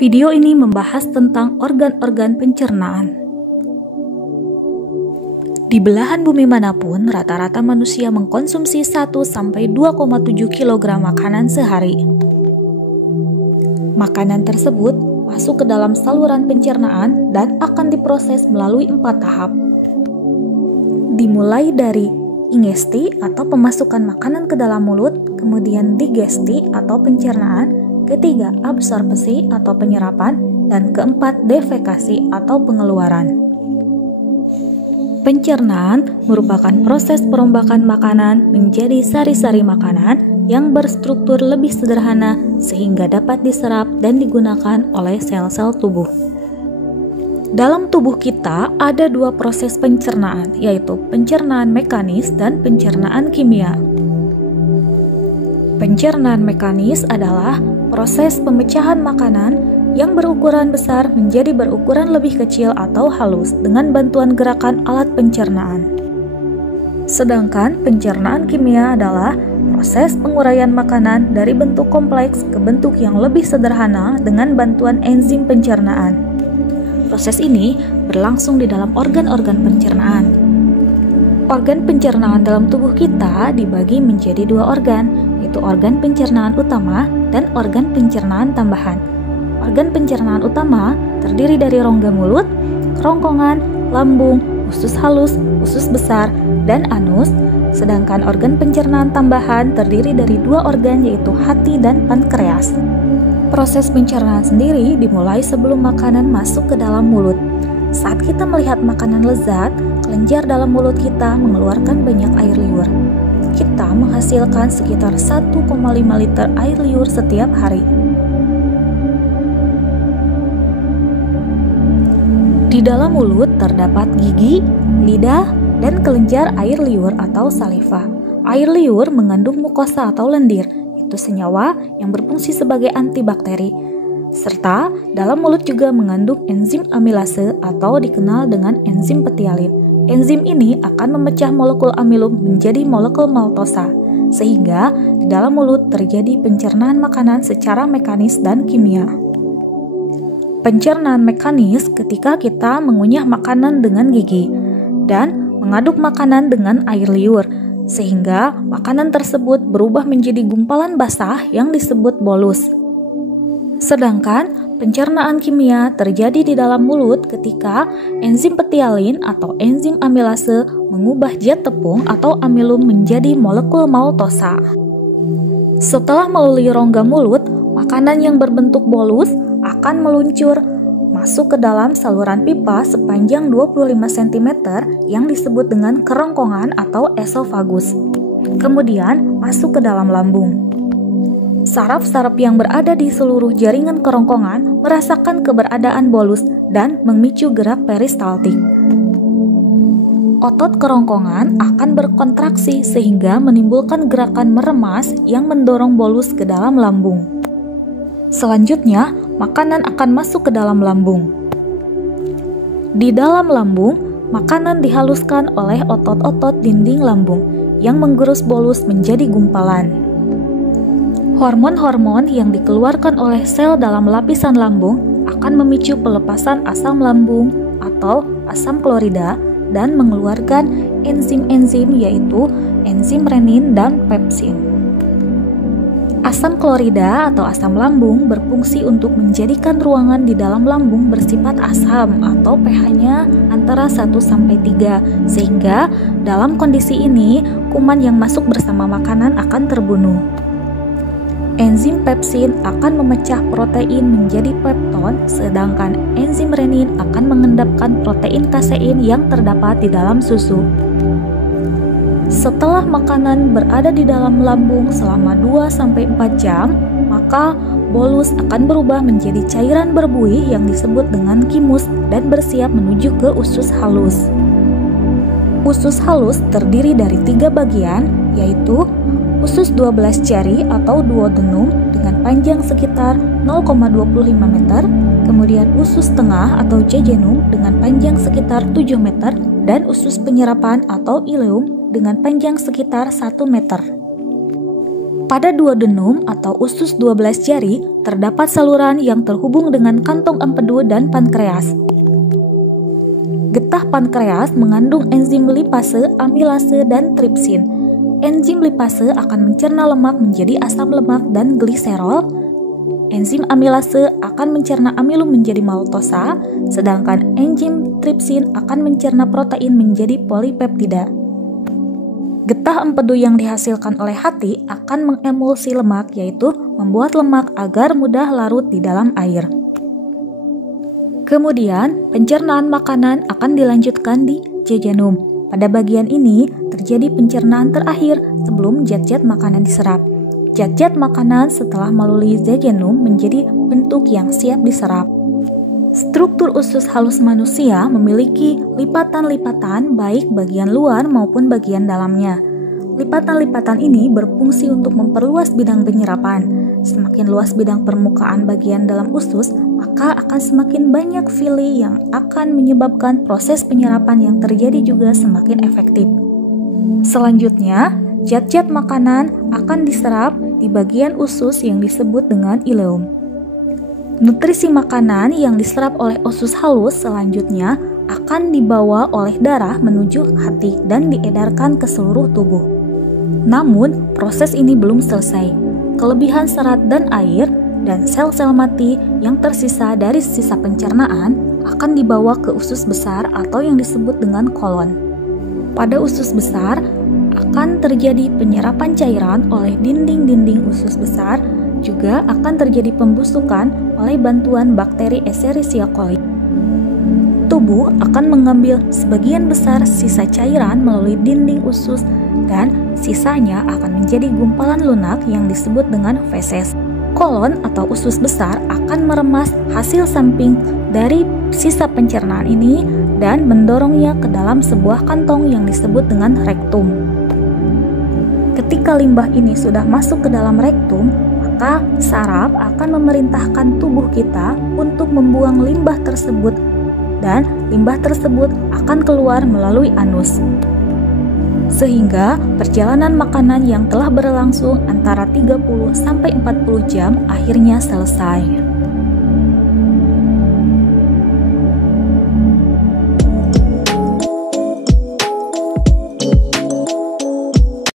Video ini membahas tentang organ-organ pencernaan. Di belahan bumi manapun, rata-rata manusia mengkonsumsi 1-2,7 kg makanan sehari. Makanan tersebut masuk ke dalam saluran pencernaan dan akan diproses melalui 4 tahap. Dimulai dari ingesti atau pemasukan makanan ke dalam mulut, kemudian digesti atau pencernaan, ketiga absorpsi atau penyerapan, dan keempat defekasi atau pengeluaran. Pencernaan merupakan proses perombakan makanan menjadi sari-sari makanan yang berstruktur lebih sederhana sehingga dapat diserap dan digunakan oleh sel-sel tubuh. Dalam tubuh kita ada 2 proses pencernaan, yaitu pencernaan mekanis dan pencernaan kimia. Pencernaan mekanis adalah proses pemecahan makanan yang berukuran besar menjadi berukuran lebih kecil atau halus dengan bantuan gerakan alat pencernaan. Sedangkan pencernaan kimia adalah proses penguraian makanan dari bentuk kompleks ke bentuk yang lebih sederhana dengan bantuan enzim pencernaan. Proses ini berlangsung di dalam organ-organ pencernaan. Organ pencernaan dalam tubuh kita dibagi menjadi 2 organ, yaitu organ pencernaan utama dan organ pencernaan tambahan. Organ pencernaan utama terdiri dari rongga mulut, kerongkongan, lambung, usus halus, usus besar, dan anus, sedangkan organ pencernaan tambahan terdiri dari 2 organ, yaitu hati dan pankreas. Proses pencernaan sendiri dimulai sebelum makanan masuk ke dalam mulut. Saat kita melihat makanan lezat, kelenjar dalam mulut kita mengeluarkan banyak air liur. Kita menghasilkan sekitar 1,5 liter air liur setiap hari. Di dalam mulut terdapat gigi, lidah, dan kelenjar air liur atau saliva. Air liur mengandung mukosa atau lendir, itu senyawa yang berfungsi sebagai antibakteri. Serta dalam mulut juga mengandung enzim amilase atau dikenal dengan enzim petialin. Enzim ini akan memecah molekul amilum menjadi molekul maltosa, sehingga di dalam mulut terjadi pencernaan makanan secara mekanis dan kimia. Pencernaan mekanis ketika kita mengunyah makanan dengan gigi dan mengaduk makanan dengan air liur, sehingga makanan tersebut berubah menjadi gumpalan basah yang disebut bolus. Sedangkan pencernaan kimia terjadi di dalam mulut ketika enzim petialin atau enzim amilase mengubah zat tepung atau amilum menjadi molekul maltosa. Setelah melalui rongga mulut, makanan yang berbentuk bolus akan meluncur masuk ke dalam saluran pipa sepanjang 25 cm yang disebut dengan kerongkongan atau esofagus. Kemudian masuk ke dalam lambung. Saraf-saraf yang berada di seluruh jaringan kerongkongan merasakan keberadaan bolus dan memicu gerak peristaltik. Otot kerongkongan akan berkontraksi sehingga menimbulkan gerakan meremas yang mendorong bolus ke dalam lambung. Selanjutnya, makanan akan masuk ke dalam lambung. Di dalam lambung, makanan dihaluskan oleh otot-otot dinding lambung yang menggerus bolus menjadi gumpalan. Hormon-hormon yang dikeluarkan oleh sel dalam lapisan lambung akan memicu pelepasan asam lambung atau asam klorida dan mengeluarkan enzim-enzim yaitu enzim renin dan pepsin. Asam klorida atau asam lambung berfungsi untuk menjadikan ruangan di dalam lambung bersifat asam atau pH-nya antara 1-3, sehingga dalam kondisi ini kuman yang masuk bersama makanan akan terbunuh. Enzim pepsin akan memecah protein menjadi pepton, sedangkan enzim renin akan mengendapkan protein kasein yang terdapat di dalam susu. Setelah makanan berada di dalam lambung selama 2-4 jam, maka bolus akan berubah menjadi cairan berbuih yang disebut dengan kimus dan bersiap menuju ke usus halus. Usus halus terdiri dari 3 bagian, yaitu usus 12 jari atau duodenum dengan panjang sekitar 0,25 meter, kemudian usus tengah atau jejunum dengan panjang sekitar 7 meter, dan usus penyerapan atau ileum dengan panjang sekitar 1 meter. Pada duodenum atau usus 12 jari terdapat saluran yang terhubung dengan kantong empedu dan pankreas. Getah pankreas mengandung enzim lipase, amilase, dan tripsin. Enzim lipase akan mencerna lemak menjadi asam lemak dan gliserol. Enzim amilase akan mencerna amilum menjadi maltosa, sedangkan enzim tripsin akan mencerna protein menjadi polipeptida. Getah empedu yang dihasilkan oleh hati akan mengemulsi lemak, yaitu membuat lemak agar mudah larut di dalam air. Kemudian, pencernaan makanan akan dilanjutkan di jejunum. Pada bagian ini, terjadi pencernaan terakhir sebelum zat-zat makanan diserap. Zat-zat makanan setelah melalui jejunum menjadi bentuk yang siap diserap. Struktur usus halus manusia memiliki lipatan-lipatan baik bagian luar maupun bagian dalamnya. Lipatan-lipatan ini berfungsi untuk memperluas bidang penyerapan. Semakin luas bidang permukaan bagian dalam usus, maka akan semakin banyak villi yang akan menyebabkan proses penyerapan yang terjadi juga semakin efektif. Selanjutnya, zat-zat makanan akan diserap di bagian usus yang disebut dengan ileum. Nutrisi makanan yang diserap oleh usus halus selanjutnya akan dibawa oleh darah menuju hati dan diedarkan ke seluruh tubuh. Namun, proses ini belum selesai. Kelebihan serat dan air dan sel-sel mati yang tersisa dari sisa pencernaan akan dibawa ke usus besar atau yang disebut dengan kolon. Pada usus besar akan terjadi penyerapan cairan oleh dinding-dinding usus besar, juga akan terjadi pembusukan oleh bantuan bakteri Escherichia coli. Tubuh akan mengambil sebagian besar sisa cairan melalui dinding usus dan sisanya akan menjadi gumpalan lunak yang disebut dengan feses. Kolon atau usus besar akan meremas hasil samping dari sisa pencernaan ini dan mendorongnya ke dalam sebuah kantong yang disebut dengan rektum. Ketika limbah ini sudah masuk ke dalam rektum, maka saraf akan memerintahkan tubuh kita untuk membuang limbah tersebut dan limbah tersebut akan keluar melalui anus. Sehingga perjalanan makanan yang telah berlangsung antara 30 sampai 40 jam akhirnya selesai.